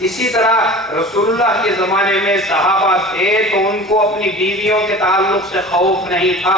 اسی طرح رسول اللہ کے زمانے میں صحابہ تھے تو ان کو اپنی بیویوں کے تعلق سے خوف نہیں تھا،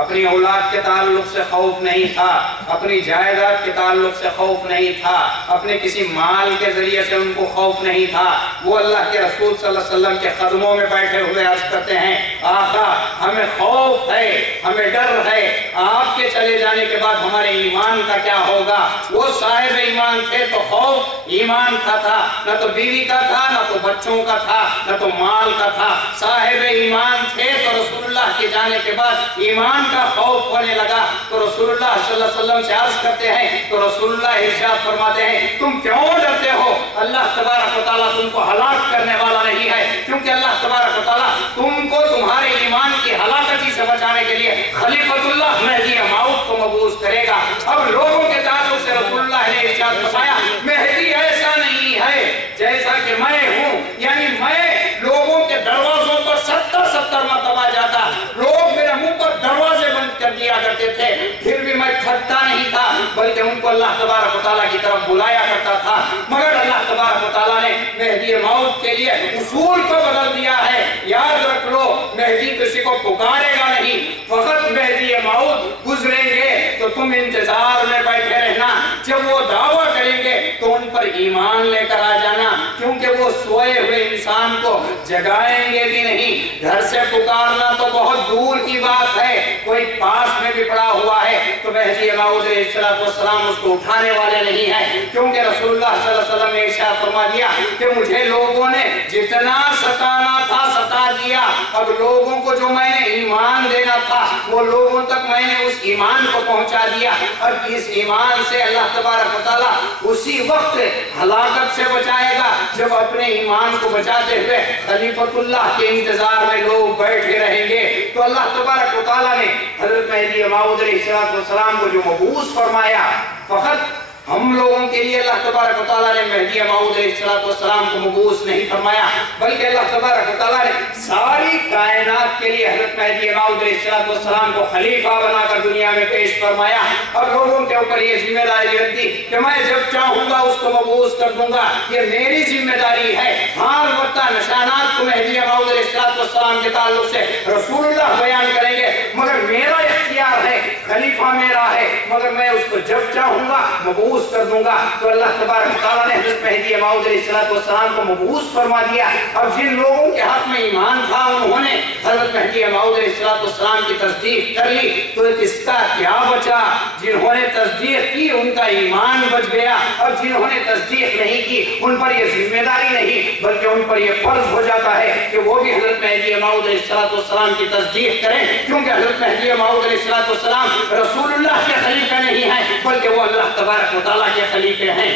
اپنی اولاد کے تعلق سے خوف نہیں تھا، اپنی جائیداد کے تعلق سے خوف نہیں تھا، اپنے کسی مال کے ذریعے سے ان کو خوف نہیں تھا۔ وہ اللہ کے رسول صلی اللہ علیہ وسلم کے قدموں میں بیٹھے ہوئے عرض کرتے ہیں، آقا ہمیں خوف ہے، ہمیں ڈر ہے، آپ کے چلے جانے کے بعد ہمارے ایمان کا کیا ہوگا؟ وہ صاحب ایمان تھے تو خوف ایمان کا تھا، نہ تو بیوی کا تھا، نہ تو بچوں کا تھا، نہ تو مال کا تھا۔ صاحب ایمان تھے تو رسول اللہ کے جانے کے بعد ایمان کا خوف ہونے لگا تو رسول اللہ صلی اللہ علیہ وسلم سے عرض کرتے ہیں تو رسول اللہ ارشاد فرماتے ہیں، تم کیوں ڈرتے ہو؟ اللہ تبارک و تعالیٰ تم کو ہلاک کرنے والا نہیں ہے، کیونکہ اللہ تبارک و تعالیٰ تم کو تمہارے ایمان کی ہلاکتی سے بچانے کے لیے خلیفۃ اللہ مہدی موعود کو مبعوث کرے گا۔ اب لوگوں کے تعلق سے رسول اللہ نے ارشاد فرمایا، مہدی ایسا نہیں ہے جیسا کہ میں ہوں، یعنی میں لوگوں کے دروازوں پر 70 مرتبہ جاتا، لوگ میرے منہ پر دروازے بند کر دیا کرتے تھے، پھر بھی میں تھکتا نہیں تھا، بلکہ ان کو اللہ تبارک و تعالیٰ کی طرف بلایا کرتا تھا۔ مگر اللہ تبارک و تعالیٰ نے مہدی موعود کے لیے اصول کو بدل دیا ہے۔ یاد رکھ لو، مہدی کسی کو پکارے گا نہیں، فقط مہدی موعود گزریں گے تو تم انتظار میں بیٹھے رہنا، جب وہ دعویٰ کریں گے تو ان پر ایمان لے کر آ جانا، کیونکہ وہ سوئے ہوئے انسان کو جگائیں گے بھی نہیں۔ گھر سے پکارنا تو بہت دور کی بات ہے، کوئی پاس میں بھی پڑا ہوا ہے تو مہدی موعود علیہ السلام اس کو اٹھانے والے نہیں ہیں، کیونکہ رسول اللہ صلی اللہ علیہ وسلم نے ارشاد فرما دیا کہ مجھے لوگوں نے جتنا ستانا تھا ستا دیا، اب لوگوں کو جو میں نے ایمان دینا تھا وہ لوگوں تک میں نے اس ایمان کو پہنچا دیا۔ اب اس ایمان سے اللہ تبارک و تعالیٰ اسی وقت ہلاکت سے بچائے گا جب اپنے ایمان کو بچاتے ہوئے خلیفۃ اللہ کے انتظار میں لوگ بیٹھے رہیں گے۔ تو اللہ تبارک و تعالیٰ نے حضرت مہدی موعود علیہ السلام کو جو مبعوث فرمایا، فقط ہم لوگوں کے لیے اللہ تبارک و تعالیٰ نے مہدی موعود علیہ السلام کو مبعوث نہیں فرمایا، بلکہ اللہ تبارک و تعالیٰ نے ساری کائنات کے لیے حضرت مہدی موعود علیہ السلام کو خلیفہ بنا کر دنیا میں پیش فرمایا، اور لوگوں کے اوپر یہ ذمہ داری رکھ دی کہ میں جب چاہوں گا اس کو مبعوث کر دوں گا، یہ میری ذمہ داری ہے۔ ہاں البتہ نشانات کو مہدی موعود علیہ السلام کے تعلق سے رسول اللہ بیان کریں گے، مگر میرا اختیار ہے، خلیفہ میرا ہے، مگر میں اس کو جب چاہوں گا مبعوث کر دوں گا۔ تو اللہ تبارک و تعالیٰ نے حضرت مہدی موعود علیہ السلام کو مبعوث فرما دیا۔ اب جن لوگوں کے ہاتھ میں ایمان تھا انہوں نے حضرت مہدی موعود علیہ السلام کی تصدیق کر لی، تو اس کا کیا بچا؟ جنہوں نے تصدیق کی ان کا ایمان بچ گیا، اور جنہوں نے تصدیق نہیں کی ان پر یہ ذمہ داری نہیں بلکہ ان پر یہ فرض ہو جاتا ہے کہ وہ بھی حضرت مہدی موعود علیہ السلام کی تصدیق کریں، کیونکہ حضرت مہدی موعود علیہ السلام رسول اللہ کے خلیفہ نہیں ہیں بلکہ وہ اللہ تبارک و تعالیٰ کے خلیفے ہیں۔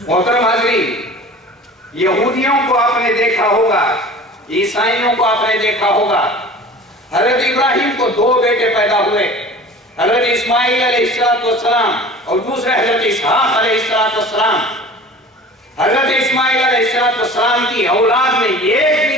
محترم حاضرین، یہودیوں کو آپ نے دیکھا ہوگا، عیسائیوں کو آپ نے دیکھا ہوگا، حضرت ابراہیم کو 2 بیٹے پیدا ہوئے، حضرت اسماعیل علیہ السلام اور دوسرے حضرت اسحاق علیہ السلام۔ حضرت اسماعیل علیہ السلام کی اولاد میں ایک بھی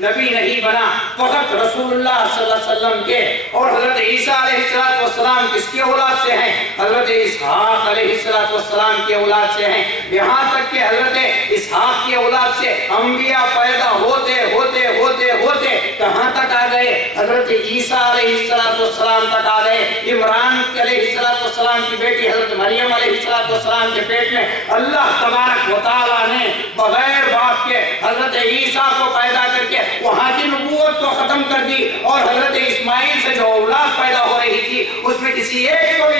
نبی نہیں بنا، فقط رسول اللہ صلی اللہ علیہ وسلم کے۔ اور حضرت عیسیٰ علیہ السلام کس کی اولاد سے ہیں؟ حضرت اسحاق علیہ السلام کی اولاد سے ہیں، یہاں تک کہ حضرت اسحاق کی اولاد سے انبیاء پیدا ہوتے ہوتے ہوتے ہوتے کہاں تک آ گئے؟ حضرت عیسیٰ علیہ السلام تک آ گئے۔ عمران علیہ السلام کی بیٹی حضرت مریم علیہ السلام کے پیٹ میں اللہ تبارک و تعالیٰ نے بغیر باپ کے حضرت عیسیٰ کو پیدا کر کے وہاں کی نبوت کو ختم کر دی، اور حضرت اسماعیل سے جو اولاد پیدا ہو رہی تھی اس میں کسی ایک کو بھی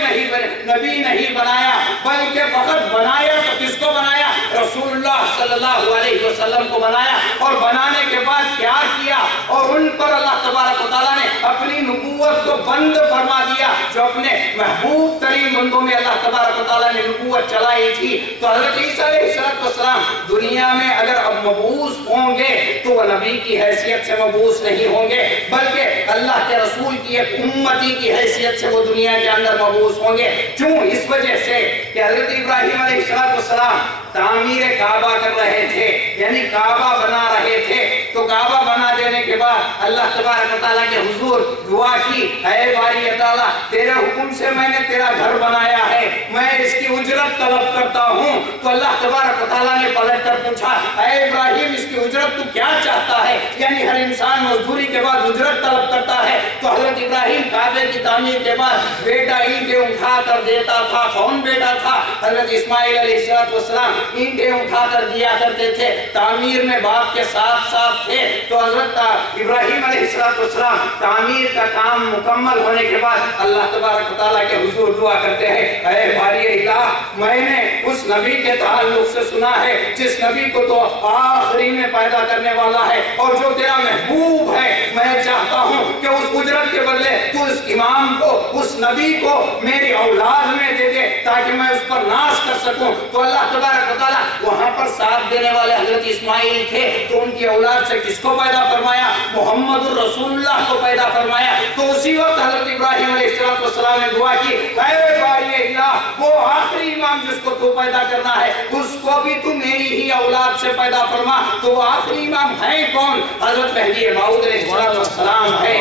نبی نہیں بنایا، بلکہ فقط بنایا تو کس کو بنایا؟ رسول اللہ صلی اللہ علیہ وسلم کو بنایا، اور بنانے کے بعد کیا کیا؟ اور ان پر اللہ تبارک و تعالیٰ نے اپنی نبوت کو بند فرما دیا، جو اپنے محبوب ترین بندوں میں اللہ تبارک و تعالیٰ نے نبوت چلائی تھی۔ تو حضرت عیسیٰ علیہ السلام دنیا میں اگر اب مبعوث ہوں گے تو وہ نبی کی حیثیت سے مبعوث نہیں ہوں گے، بلکہ اللہ کے رسول کی ایک امتی کی حیثیت سے وہ دنیا کے اندر مبعوث ہوں گے۔ کیوں؟ اس وجہ سے کہ حضرت ابراہیم علیہ السلام تعمیر کعبہ کر رہے تھے، یعنی کعبہ بنا رہے تھے، تو کعبہ بنا دینے کے بعد اللہ تبارک و تعالیٰ کے حضور دعا کی، اے باری تعالیٰ تیرے حکم سے میں نے تیرا گھر بنایا ہے، میں اس کی اجرت طلب کرتا ہوں۔ تو اللہ تبارک و تعالیٰ نے پلٹ کر پوچھا، اے ابراہیم اس کی اجرت تو کیا چاہتا ہے؟ یعنی ہر انسان مزدوری کے بعد اجرت طلب کرتا ہے۔ تو حضرت ابراہیم کعبے کی تعمیر کے بعد بیٹا اینٹیں اٹھا کر دیتا تھا۔ کون بیٹا تھا؟ حضرت اسماعیل علیہ السلام اینٹیں اٹھا کر دیا کرتے تھے، تعمیر میں باپ کے ساتھ ساتھ تھے۔ تو حضرت ابراہیم علیہ السلام تعمیر کا کام مکمل ہونے کے بعد اللہ تبارک و تعالیٰ کے حضور دعا کرتے ہیں، اے باری الہ، میں نے اس نبی کے تعلق سے سنا ہے جس نبی کو تو آخری میں پیدا کرنے والا ہے اور جو تیرا محبوب ہے، میں چاہتا ہوں کہ اس اجرت کے بدلے تو اس امام کو، اس نبی کو میری اولاد میں دے دے تاکہ میں اس پر ناز کر سکوں۔ تو اللہ تبارک و تعالیٰ وہاں پر ساتھ دینے والے حضرت اسماعیل تھے، تو ان کی اولاد سے کس کو پیدا فرمایا؟ محمد الرسول اللہ کو پیدا فرمایا۔ تو اسی وقت حضرت ابراہیم علیہ السلام نے دعا کی، اے باری الہ، وہ آخری امام جس کو تو پیدا کرنا ہے اس کو بھی تو میری ہی اولاد سے پیدا فرما۔ تو وہ آخری امام ہے کون؟ حضرت مہدی موعود علیہ السلام ہے۔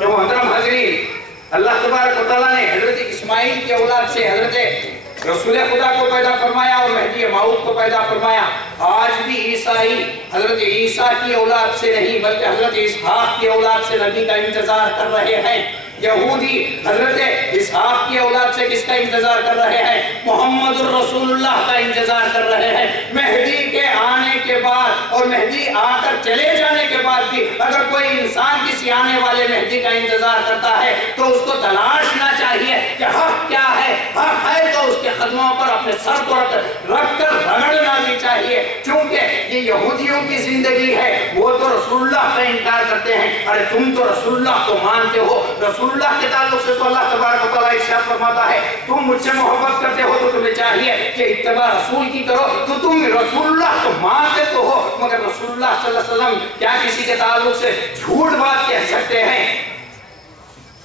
تو محترم حضرین، اللہ تبارک و تعالیٰ نے حضرت اسماعیل کی اولاد سے حضرت رسول خدا کو پیدا فرمایا اور مہدی موعود کو پیدا فرمایا۔ آج بھی عیسائی حضرت عیسیٰ کی اولاد سے نہیں بلکہ حضرت اسحاق کی اولاد سے نبی کا انتظار کر رہے ہیں۔ یہودی حضرت اسحاق کی اولاد سے کس کا انتظار کر رہے ہیں؟ محمد الرسول اللہ کا انتظار کر رہے ہیں۔ مہدی کے آنے کے بعد اور مہدی آ کر چلے جانے کے بعد بھی اگر کوئی انسان کسی آنے والے مہدی کا انتظار کرتا ہے تو اس کو تلاشنا چاہیے کہ حق کیا ہے۔ حق ہے تو اس کے قدموں پر اپنے سر کو رکھ کر رگڑنا بھی چاہیے، کیونکہ یہ یہودیوں کی زندگی ہے۔ وہ تو رسول اللہ کا انکار کرتے ہیں، ارے تم تو رسول اللہ کو مانتے ہو۔ رسول اللہ کے تعلق سے تو اللہ تبارک و تعالیٰ ارشاد فرماتا ہے، تم مجھ سے محبت کرتے ہو تو تمہیں چاہیے کہ اتباع رسول کی کرو۔ تو تم رسول اللہ کو مانتے تو ہو، مگر رسول اللہ صلی اللہ علیہ وسلم کیا کسی کے تعلق سے جھوٹ بات کہہ سکتے ہیں؟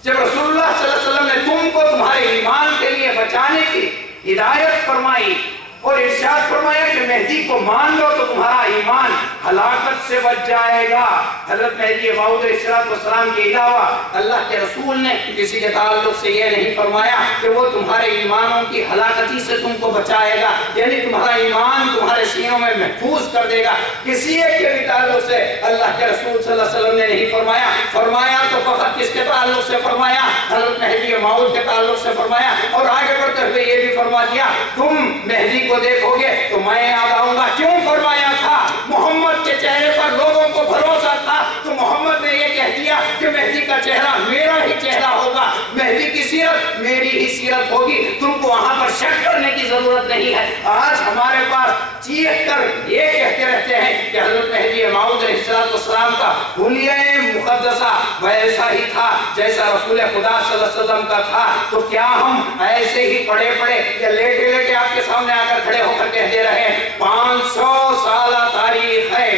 جب رسول اللہ صلی اللہ علیہ وسلم نے تم کو تمہارے ایمان کے لیے بچانے کی ہدایت فرمائی اور ارشاد فرمایا کہ مہدی کو مان لو تو تمہارا ایمان ہلاکت سے بچ جائے گا۔ حضرت مہدی موعود علیہ السلام کے علاوہ اللہ کے رسول نے کسی کے تعلق سے یہ نہیں فرمایا کہ وہ تمہارے ایمانوں کی ہلاکتی سے تم کو بچائے گا، یعنی تمہارا ایمان تمہارے سینوں میں محفوظ کر دے گا۔ کسی ایک کے بھی تعلق سے اللہ کے رسول صلی اللہ علیہ وسلم نے نہیں فرمایا۔ فرمایا تو فقط کس کے تعلق سے فرمایا؟ حضرت مہدی موعود کے تعلق سے فرمایا، اور آگے بڑھتے ہوئے یہ بھی فرما دیا تم مہدی کو دیکھو گے تو میں یاد آؤں گا۔ کیوں فرمایا تھا؟ محمد کے چہرے پر لوگوں کو بھروسہ تھا تو محمد نے یہ کہہ دیا کہ مہدی کا چہرہ میرا ہی چہرہ ہوگا، مہدی کی سیرت میری ہی سیرت ہوگی، تم کو وہاں پر شک کرنے کی ضرورت نہیں ہے۔ آج ہمارے پاس چیخ کر یہ کہتے رہتے ہیں کہ حضرت مہدی موعود علیہ السلام کا حلیہ مقدسہ ویسا ہی تھا جیسا رسول خدا صلی اللہ علیہ وسلم کا تھا۔ تو کیا ہم ایسے ہی پڑے پڑے یا لیٹے لیٹے آپ کے سامنے آ کر کھڑے ہو کر کہہ دے رہے ہیں 500 سالہ تاریخ ہے؟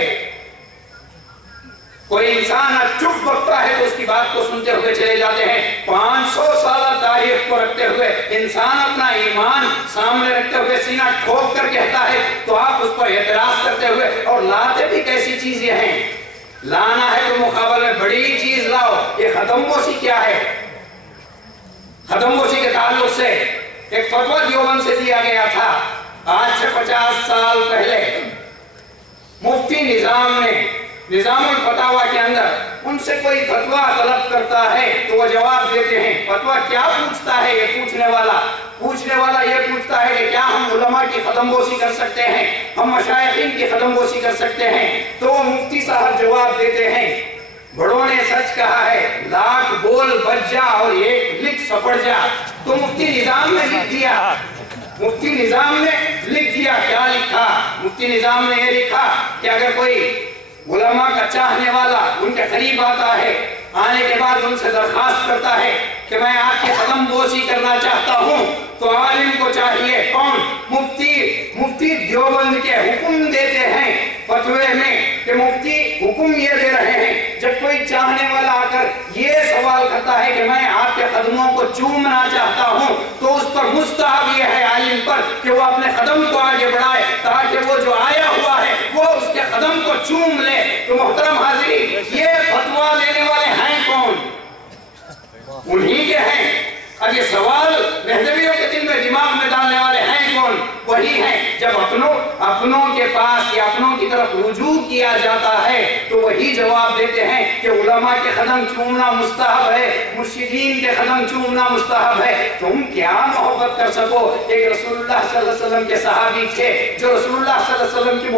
کوئی انسان چپ بکتا ہے تو اس کی بات کو سنتے ہوئے چلے جاتے ہیں۔ 500 سالہ تاریخ کو رکھتے ہوئے انسان اپنا ایمان سامنے رکھتے ہوئے سینہ ٹھوک کر کہتا ہے تو آپ اس پر اعتراض کرتے ہوئے اور لاتے بھی کیسی چیزیں ہیں؟ لانا ہے تو مقابلے میں بڑی چیز لاؤ۔ یہ ختم بوسی کیا ہے؟ ختم بوسی کے تعلق سے ایک فتویٰ دیوبند سے دیا گیا تھا آج سے 50 سال پہلے۔ مفتی نظام نے نظام الفتاویٰ کے اندر ان سے کوئی فتویٰ طلب کرتا ہے تو وہ جواب دیتے ہیں۔ فتویٰ کیا پوچھتا ہے؟ یہ پوچھنے والا یہ پوچھتا ہے کہ کیا ہم علماء کی ختم بوسی کر سکتے ہیں، ہم مشائخین کی ختم بوسی کر سکتے ہیں؟ تو وہ مفتی صاحب جواب دیتے ہیں، بڑوں نے سچ کہا ہے، لاکھ بول بچ جا اور ایک لکھ سپڑ جا۔ تو مفتی نظام نے لکھ دیا، مفتی نظام نے لکھ دیا۔ کیا لکھا؟ مفتی نظام نے یہ لکھا کہ اگر کوئی علماء کا چاہنے والا ان کے قریب آتا ہے، آنے کے بعد ان سے درخواست کرتا ہے کہ میں آپ کی قدم بوسی کرنا چاہتا ہوں، تو عالم کو چاہیے، کون؟ مفتی دیوبند کے حکم دیتے ہیں فتوے میں کہ مفتی حکم یہ دے رہے ہیں جب کوئی چاہنے والا آ کر یہ سوال کرتا ہے کہ میں آپ کے قدموں کو چومنا چاہتا ہوں تو اس پر مستحب یہ ہے عالم پر کہ وہ اپنے قدم کو آگے بڑھائے تاکہ وہ جو آیا ہوا ہے وہ اس کے قدم کو چوم لے۔ تو محترم حاضرین، یہ فتویٰ دینے والے ہیں کون؟ انہی کے ہیں۔ اب یہ سوال مہدویوں کے دل میں دماغ میں ڈالنے والے ہیں کون؟ وہی ہیں جب اپنوں کے پاس یا اپنوں کی طرف رجوع کیا جاتا ہے تو وہی جواب دیتے ہیں کہ علماء کے قدم چومنا مستحب ہے، مرشدین کے قدم چومنا مستحب ہے۔ تم کیا محبت کر سکو؟ ایک رسول اللہ صلی اللہ علیہ وسلم کے صحابی تھے جو رسول اللہ صلی اللہ علیہ وسلم کی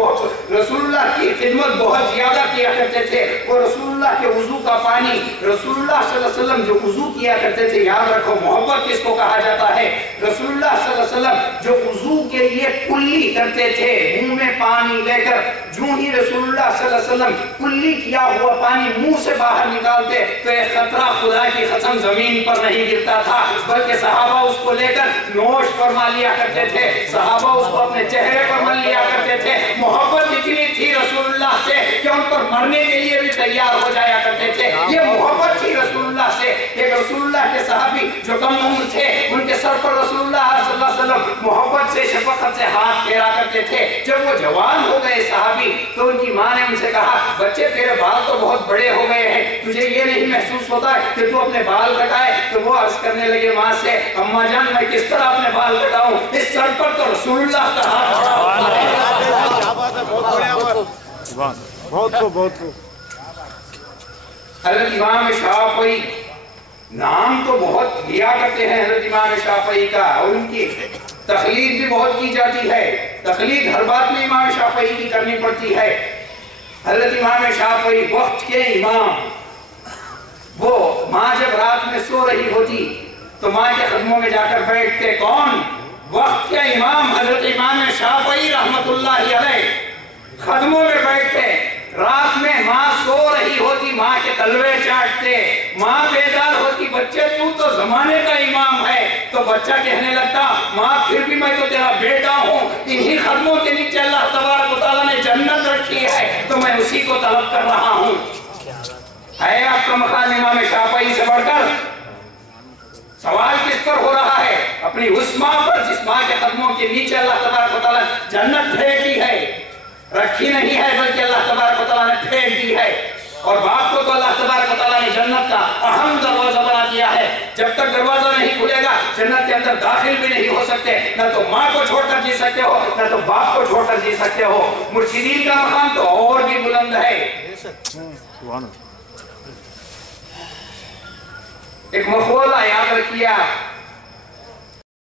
رسول اللہ کی خدمت بہت زیادہ کیا کرتے تھے۔ وہ رسول اللہ کے وضو کا پانی، رسول اللہ صلی اللہ علیہ وسلم جو وضو کیا کرتے تھے، یاد رکھو محبت کس کو کہا جاتا ہے؟ رسول اللہ صلی اللہ علیہ وسلم جو وضو کے لیے کلی کرتے تھے، منہ میں پانی لے کر جو ہی رسول اللہ صلی اللہ علیہ وسلم کلی کیا ہوا پانی منہ سے باہر نکالتے تو ایک قطرہ خدا کی قسم زمین پر نہیں گرتا تھا، بلکہ صحابہ اس کو لے کر نوش فرما لیا کرتے تھے، صحابہ اس کو اپنے چہرے پر مل لیا کرتے تھے۔ محبت اتنی تھی رسول اللہ سے کہ ان پر مرنے کے لیے بھی تیار ہو جایا کرتے تھے۔ یہ محبت تھی رسول اللہ سے۔ ایک رسول اللہ کے صحابی جو کم عمر تھے، ان کے سر پر رسول اللہ صلی اللہ علیہ وسلم محبت سے شفقت سے ہاتھ پھیرا کرتے تھے۔ جب وہ جوان ہو گئے صحابی تو ان کی ماں نے ان سے کہا، بچے تیرے بال تو بہت بڑے ہو گئے ہیں، تجھے یہ نہیں محسوس ہوتا کہ تو اپنے بال کٹائے؟ تو وہ عرض کرنے لگے ماں سے، اماں جان میں کس طرح اپنے بال کٹاؤں؟ اس سر پر تو رسول اللہ کا ہاتھ کھڑا ہوتا ہے۔ حضرت امام شافعی نام تو بہت لیا کرتے ہیں حضرت امام شافعی کا، اور ان کی تقلید بھی بہت کی جاتی ہے، تقلید ہر بات میں امام شافعی کی کرنی پڑتی ہے۔ حضرت امام شافعی وقت کے امام، وہ ماں جب رات میں سو رہی ہوتی تو ماں کے قدموں میں جا کر بیٹھتے، کون؟ وقت کے امام حضرت امام شافعی رحمت اللہ علیہ قدموں میں بیٹھتے، رات میں ماں سو رہی ہوتی ماں کے تلوے چاٹتے، ماں بیدار ہوتی، بچے تو زمانے کا امام ہے، تو بچہ کہنے لگتا، ماں پھر بھی میں تو تیرا بیٹا ہوں، انہی قدموں کے نیچے اللہ تبارک و تعالیٰ نے جنت رکھی ہے تو میں اسی کو طلب کر رہا ہوں۔ ہے آپ کا مقام امام شافعی سے بڑھ کر؟ سوال کس پر ہو رہا ہے؟ اپنی اس ماں پر جس ماں کے قدموں کے نیچے اللہ تبارک و تعالیٰ جنت پھینکی ہے، رکھی نہیں ہے بلکہ اللہ تبارک و تعالیٰ نے پھینک دی ہے۔ اور باپ کو تو اللہ تبارک و تعالیٰ نے جنت کا اہم دروازہ بنا دیا ہے، جب تک دروازہ نہیں کھلے گا جنت کے اندر داخل بھی نہیں ہو سکتے، نہ تو ماں کو چھوڑ کر جی سکتے ہو نہ تو باپ کو چھوڑ کر جی سکتے ہو۔ مرشدین کا مقام تو اور بھی بلند ہے۔ ایک مقولہ یاد رکھیے آپ،